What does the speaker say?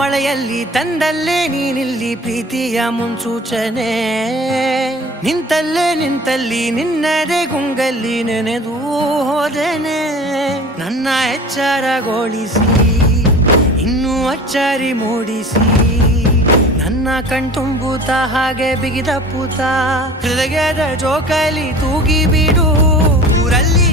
ಮಳೆಯಲ್ಲಿ ತಂದಲ್ಲೇ ನೀನಿಲ್ಲಿ ಪ್ರೀತಿಯ ಮುನ್ಸೂಚನೆ. ನಿಂತಲ್ಲಿ ನಿನ್ನದೇ ಗುಂಗಲ್ಲಿ ನೆನೆದು ಹೋದೆನೆ. ನನ್ನ ಎಚ್ಚರಗೊಳಿಸಿ ಇನ್ನೂ ಅಚ್ಚರಿ ಮೂಡಿಸಿ, ನನ್ನ ಕಣ್ತುಂಬುತ್ತ ಹಾಗೆ ಬಿಗಿದ ಪೂತ ಹೃದಯದ ಜೋಕಾಲಿ ತೂಗಿ ಬಿಡು. ಊರಲ್ಲಿ